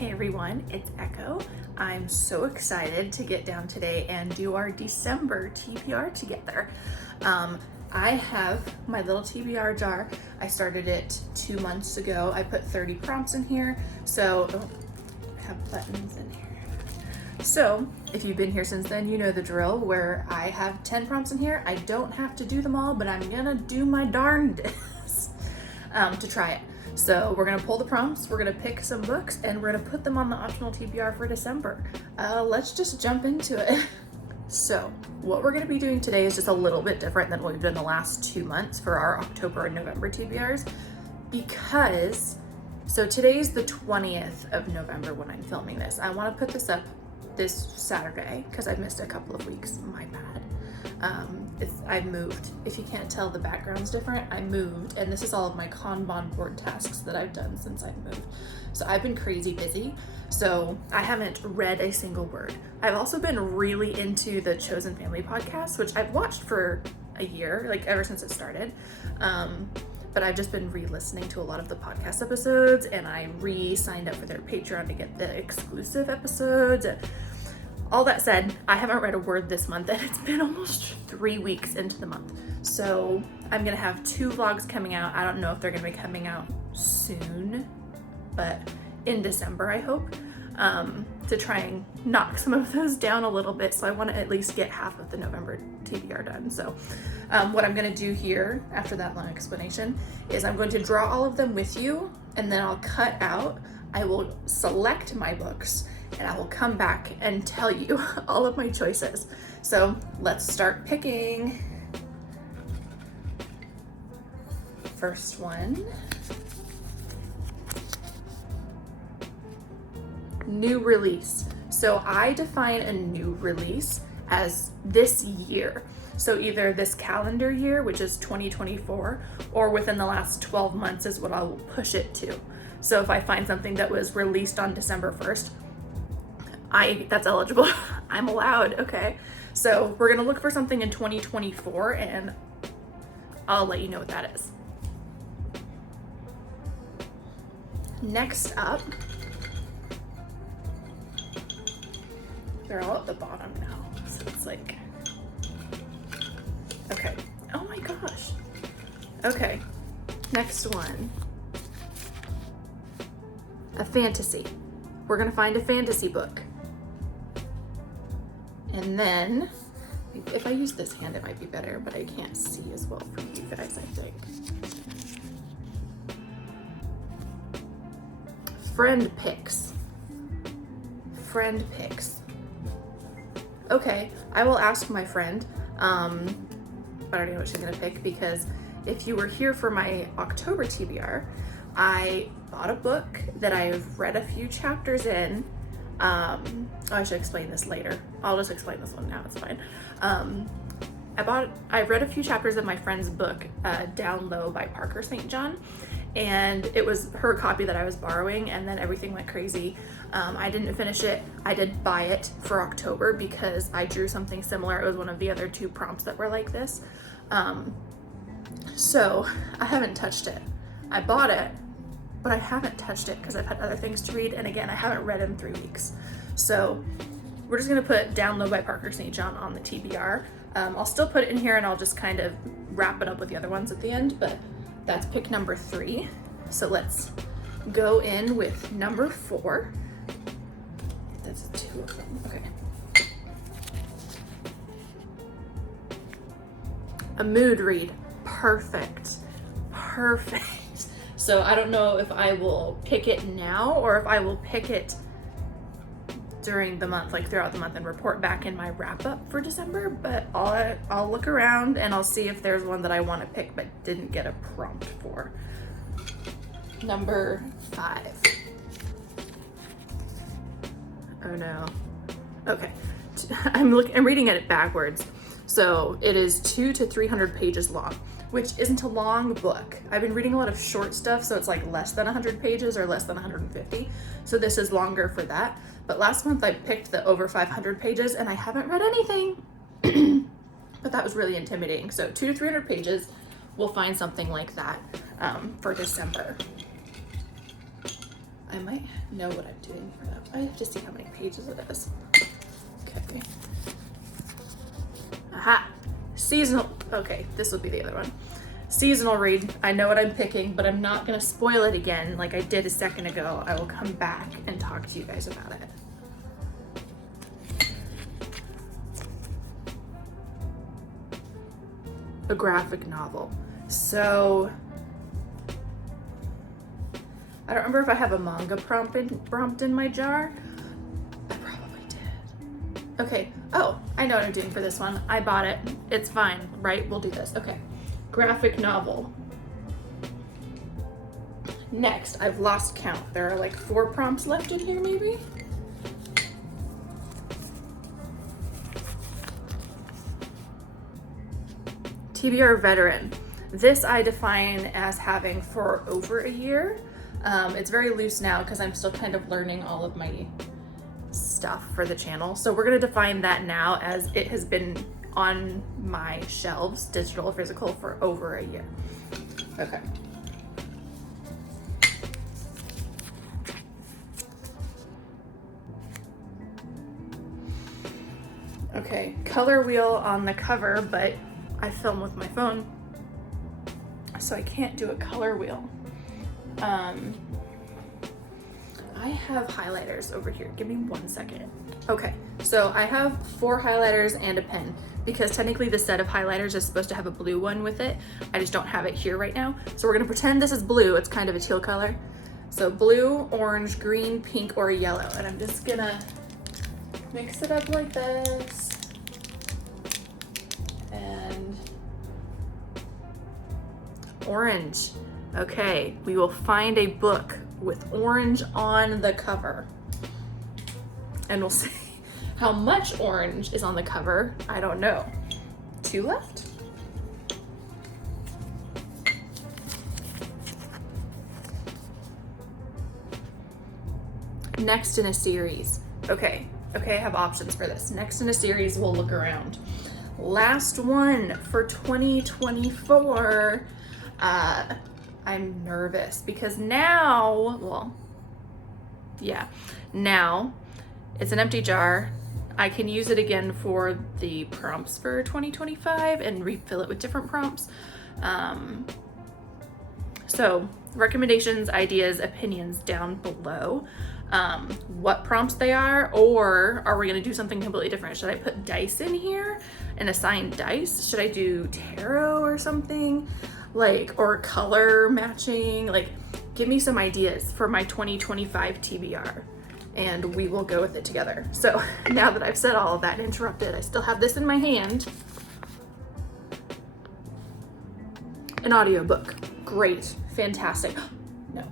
Hey everyone, it's Echo. I'm so excited to get down today and do our December TBR together. I have my little TBR jar. I started it 2 months ago. I put 30 prompts in here. So, I have buttons in here. So, if you've been here since then, you know the drill where I have 10 prompts in here. I don't have to do them all, but I'm gonna do my darndest to try it. So we're gonna pull the prompts, we're gonna pick some books, and we're gonna put them on the optional TBR for December. Let's just jump into it. So what we're gonna be doing today is just a little bit different than what we've done the last 2 months for our October and November TBRs, because, so today's the 20th of November when I'm filming this. I wanna put this up this Saturday because I've missed a couple of weeks, my bad. I moved. If you can't tell, the background's different. I moved, and this is all of my Kanban board tasks that I've done since I've moved. So I've been crazy busy, so I haven't read a single word. I've also been really into the Chosen Family podcast, which I've watched for a year, like ever since it started. But I've just been re-listening to a lot of the podcast episodes, and I re-signed up for their Patreon to get the exclusive episodes. All that said, I haven't read a word this month, and it's been almost 3 weeks into the month. So I'm gonna have 2 vlogs coming out. I don't know if they're gonna be coming out soon, but in December, I hope, to try and knock some of those down a little bit. So I wanna at least get half of the November TBR done. So what I'm gonna do here, after that long explanation, is I'm going to draw all of them with you, and then I'll cut out, I will select my books, and I will come back and tell you all of my choices. So let's start picking. First one. New release. So I define a new release as this year. So either this calendar year, which is 2024, or within the last 12 months is what I'll push it to. So if I find something that was released on December 1st, that's eligible. I'm allowed, okay? So we're gonna look for something in 2024, and I'll let you know what that is. Next up, they're all at the bottom now, so it's like, okay. Oh my gosh. Okay, next one. A fantasy. We're gonna find a fantasy book. And then, if I use this hand, it might be better, but I can't see as well for you guys, I think. Friend picks. Friend picks. Okay, I will ask my friend, but I already know what she's gonna pick, because if you were here for my October TBR, I bought a book that I've read a few chapters in. I should explain this later. I'll just explain this one now, it's fine. I read a few chapters of my friend's book, Down Low by Parker St. John, and it was her copy that I was borrowing, and then everything went crazy. I didn't finish it. I did buy it for October because I drew something similar. It was one of the other 2 prompts that were like this. So I haven't touched it. I bought it, but I haven't touched it because I've had other things to read, and again, I haven't read in 3 weeks. So we're just gonna put Down Low by Parker St. John on the TBR. I'll still put it in here, and I'll just kind of wrap it up with the other ones at the end, but that's pick number 3. So let's go in with number 4. That's 2 of them, okay. A mood read, perfect, perfect. So I don't know if I will pick it now or if I will pick it during the month, like throughout the month, and report back in my wrap up for December, but I'll look around and I'll see if there's one that I want to pick but didn't get a prompt for. Number 5. Oh no. Okay. I'm reading it backwards. So it is 200 to 300 pages long, which isn't a long book. I've been reading a lot of short stuff, so it's like less than 100 pages or less than 150. So this is longer for that. But last month I picked the over 500 pages, and I haven't read anything. But that was really intimidating. So 200 to 300 pages, we'll find something like that for December. I might know what I'm doing for them. I have to see how many pages it is. Okay. Aha! Seasonal. Okay, this will be the other one. Seasonal Reid. I know what I'm picking, but I'm not gonna spoil it again like I did a second ago. I will come back and talk to you guys about it. A graphic novel. So I don't remember if I have a manga prompt in my jar. I probably did. Okay. Oh, I know what I'm doing for this one. I bought it. It's fine, right? We'll do this. Okay. Graphic novel. Next, I've lost count. There are like 4 prompts left in here, maybe? TBR veteran. This I define as having for over a year. It's very loose now because I'm still kind of learning all of my stuff for the channel. So we're gonna define that now as it has been on my shelves, digital or physical, for over a year. Okay. Okay, color wheel on the cover, but I film with my phone, so I can't do a color wheel. I have highlighters over here. Give me 1 second. Okay, so I have 4 highlighters and a pen because technically the set of highlighters is supposed to have a blue one with it. I just don't have it here right now. So we're gonna pretend this is blue. It's kind of a teal color. So blue, orange, green, pink, or yellow. And I'm just gonna mix it up like this. And orange. Okay, we will find a book with orange on the cover. And we'll see how much orange is on the cover. I don't know. 2 left? Next in a series. Okay, I have options for this. Next in a series, we'll look around. Last one for 2024. I'm nervous because now, well, yeah, now it's an empty jar. I can use it again for the prompts for 2025 and refill it with different prompts. So recommendations, ideas, opinions down below. What prompts they are, or are we gonna do something completely different? Should I put dice in here and assign dice? Should I do tarot or something? Like, or color matching? Like, give me some ideas for my 2025 TBR and we will go with it together. So now that I've said all of that and interrupted, I still have this in my hand. An audiobook. Great, fantastic. No.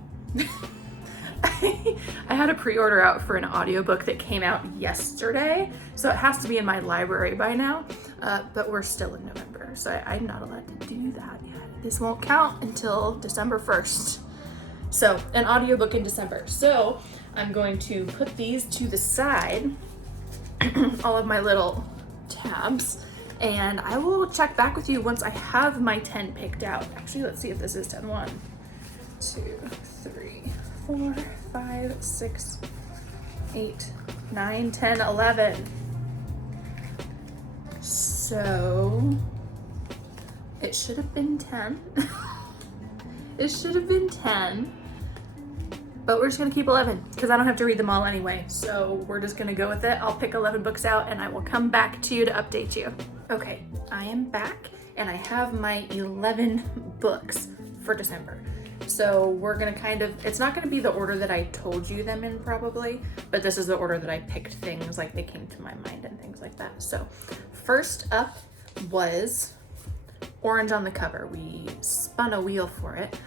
I had a pre-order out for an audiobook that came out yesterday, so it has to be in my library by now, but we're still in November, so I'm not allowed to do that yet. This won't count until December 1st. So, an audiobook in December. So, I'm going to put these to the side, all of my little tabs, and I will check back with you once I have my 10 picked out. Actually, let's see if this is 10. 1, 2, 3, 4, 5, 6, 8, 9, 10, 11. So it should have been 10. It should have been 10, but we're just gonna keep 11 because I don't have to read them all anyway. So we're just gonna go with it. I'll pick 11 books out and I will come back to you to update you. Okay, I am back and I have my 11 books for December. So we're gonna kind of, it's not gonna be the order that I told you them in probably, but this is the order that I picked things, like they came to my mind and things like that. So first up was orange on the cover. We spun a wheel for it.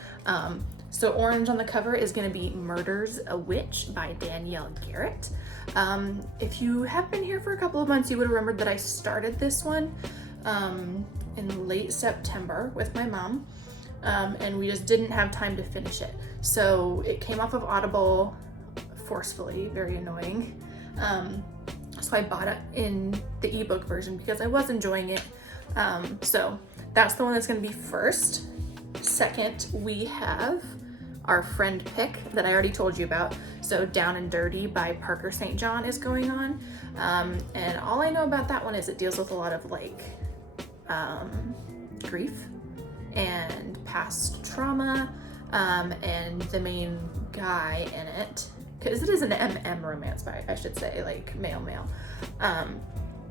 So orange on the cover is gonna be Murders a Witch by Danielle Garrett. If you have been here for a couple of months, you would have remembered that I started this one in late September with my mom. And we just didn't have time to finish it. So it came off of Audible forcefully, very annoying. So I bought it in the ebook version because I was enjoying it. So that's the one that's gonna be first. Second, we have our friend pick that I already told you about. So Down and Dirty by Parker St. John is going on. And all I know about that one is it deals with a lot of like grief and past trauma, and the main guy in it, because it is an MM romance by, I should say, like male.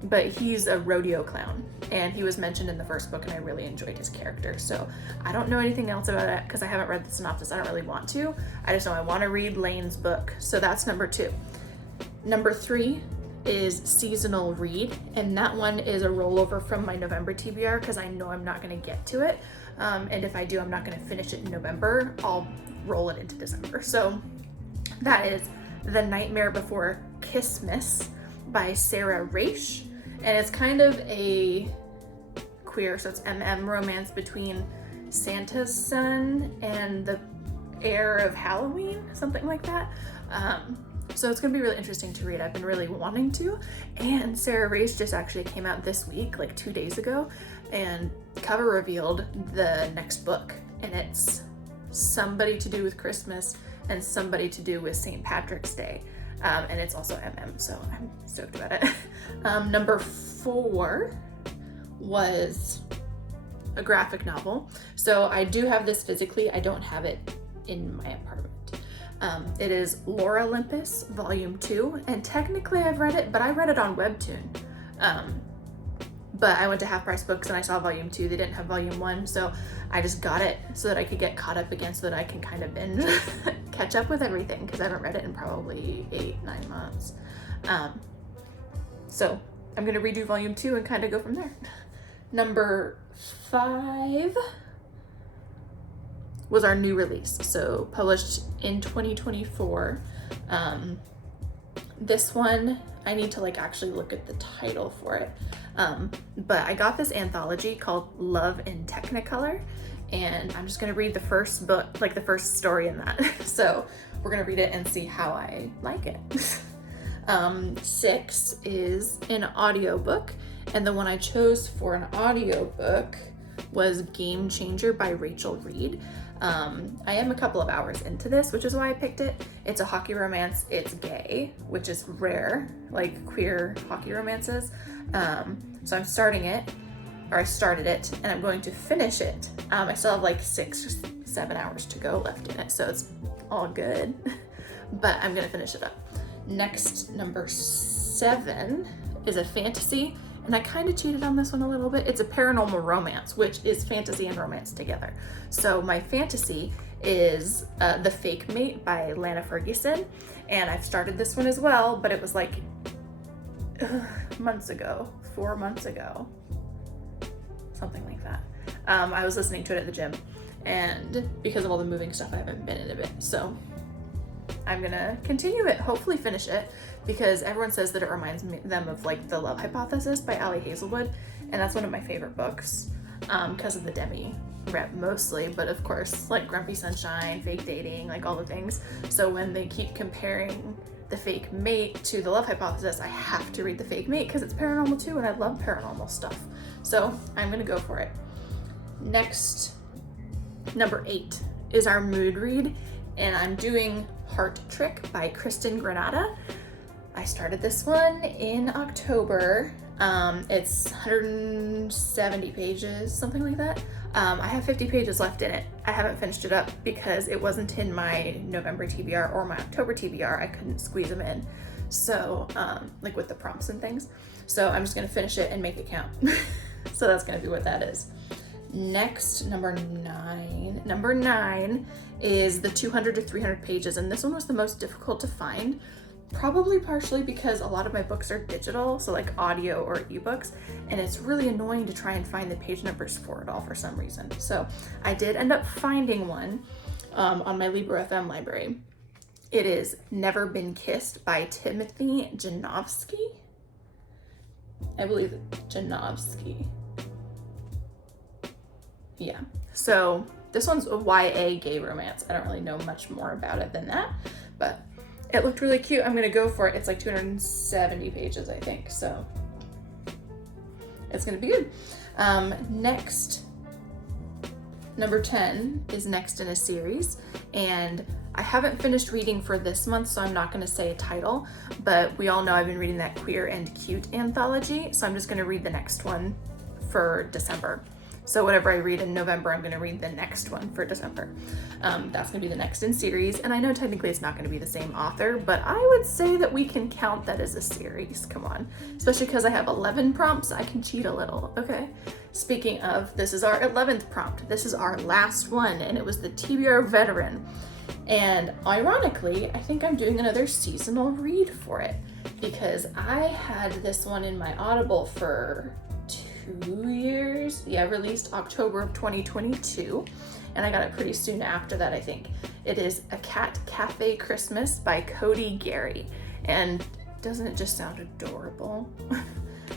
But he's a rodeo clown, and he was mentioned in the first book, and I really enjoyed his character. So I don't know anything else about it because I haven't read the synopsis. I don't really want to. I just know I want to read Lane's book. So that's number 2. Number 3 is Seasonal Reid, and that one is a rollover from my November TBR because I know I'm not going to get to it. And if I do, I'm not going to finish it in November. I'll roll it into December. So that is The Nightmare Before Kissmas by Sara Raasch. And it's kind of a queer, so it's MM romance between Santa's son and the heir of Halloween, something like that. So it's gonna be really interesting to read. I've been really wanting to. And Sara Raasch just actually came out this week, like 2 days ago, and cover revealed the next book. And it's somebody to do with Christmas and somebody to do with St. Patrick's Day. And it's also MM, so I'm stoked about it. Number 4 was a graphic novel. So I do have this physically, I don't have it in my apartment. It is Olympus, Volume 2, and technically I've read it, but I read it on Webtoon. But I went to Half Price Books and I saw Volume 2. They didn't have Volume 1, so I just got it so that I could get caught up again, so that I can kind of binge, catch up with everything, because I haven't read it in probably 8-9 months. So I'm gonna redo Volume 2 and kind of go from there. Number 5 was our new release, so published in 2024. This one, I need to like actually look at the title for it. But I got this anthology called Love in Technicolor, and I'm just gonna read the first book, like the first story in that. So we're gonna read it and see how I like it. 6 is an audiobook, and the one I chose for an audiobook was Game Changer by Reid. I am a couple of hours into this, which is why I picked it. It's a hockey romance. It's gay, which is rare, like queer hockey romances. So I'm starting it, or I started it, and I'm going to finish it. I still have like 6-7 hours to go left in it, so it's all good, but I'm gonna finish it up. Next, number 7 is a fantasy, and I kind of cheated on this one a little bit. It's a paranormal romance, which is fantasy and romance together. So my fantasy is The Fake Mate by Lana Ferguson, and I've started this one as well, but it was like months ago, 4 months ago, something like that. I was listening to it at the gym, and because of all the moving stuff, I haven't been in a bit. So I'm gonna continue it, hopefully finish it, because everyone says that it reminds them of like The Love Hypothesis by Ali Hazelwood, and that's one of my favorite books because of the demi rep mostly, but of course like Grumpy Sunshine, fake dating, like all the things. So when they keep comparing The Fake Mate to The Love Hypothesis, I have to read The Fake Mate because it's paranormal too, and I love paranormal stuff. So I'm gonna go for it. Next, number 8 is our mood read, and I'm doing Heart Trick by Kristen Granata. I started this one in October. It's 170 pages, something like that. I have 50 pages left in it. I haven't finished it up because it wasn't in my November TBR or my October TBR. I couldn't squeeze them in. So, like with the prompts and things. So I'm just gonna finish it and make it count. So that's gonna be what that is. Next, number 9. Number 9 is the 200 to 300 pages, and this one was the most difficult to find, probably partially because a lot of my books are digital, so like audio or ebooks, and it's really annoying to try and find the page numbers for it all for some reason. So I did end up finding one on my Libro FM library. It is Never Been Kissed by Timothy Janovsky. I believe Janovsky. Yeah, so this one's a YA gay romance. I don't really know much more about it than that, but it looked really cute. I'm gonna go for it. It's like 270 pages, I think, so it's gonna be good. Next Number 10 is next in a series, and I haven't finished reading for this month, so I'm not going to say a title, but we all know I've been reading that Queer and Cute anthology, so I'm just going to read the next one for December. So whatever I read in November, I'm going to read the next one for December. That's going to be the next in series, and I know technically it's not going to be the same author, but I would say that we can count that as a series. Come on. Especially because I have 11 prompts, I can cheat a little, okay? Speaking of, this is our 11th prompt. This is our last one, and it was the TBR Veteran. And ironically, I think I'm doing another seasonal read for it because I had this one in my Audible for 2 years. Yeah, released October of 2022, and I got it pretty soon after that, I think. It is A Cat Cafe Christmas by Codi Garrett. And doesn't it just sound adorable?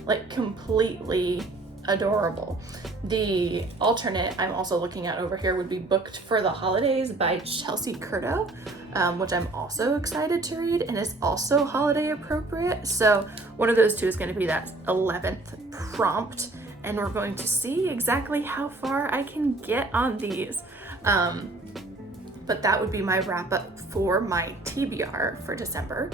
Like completely adorable. The alternate I'm also looking at over here would be Booked for the Holidays by Curto, which I'm also excited to read and is also holiday appropriate. So one of those two is going to be that 11th prompt, and we're going to see exactly how far I can get on these. But that would be my wrap up for my TBR for December.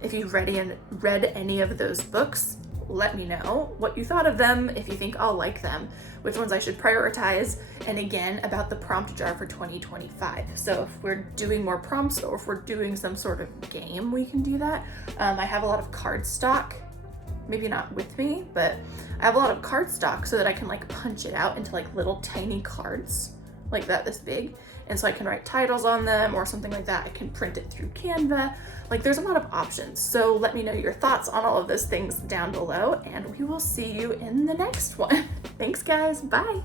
If you've read any of those books, let me know what you thought of them, if you think I'll like them, which ones I should prioritize, and again, about the prompt jar for 2025. So if we're doing more prompts or if we're doing some sort of game, we can do that. I have a lot of cardstock, maybe not with me, but I have a lot of cardstock so that I can like punch it out into like little tiny cards like that, this big. And so I can write titles on them or something like that. I can print it through Canva. Like there's a lot of options. So let me know your thoughts on all of those things down below, and we will see you in the next one. Thanks guys, bye.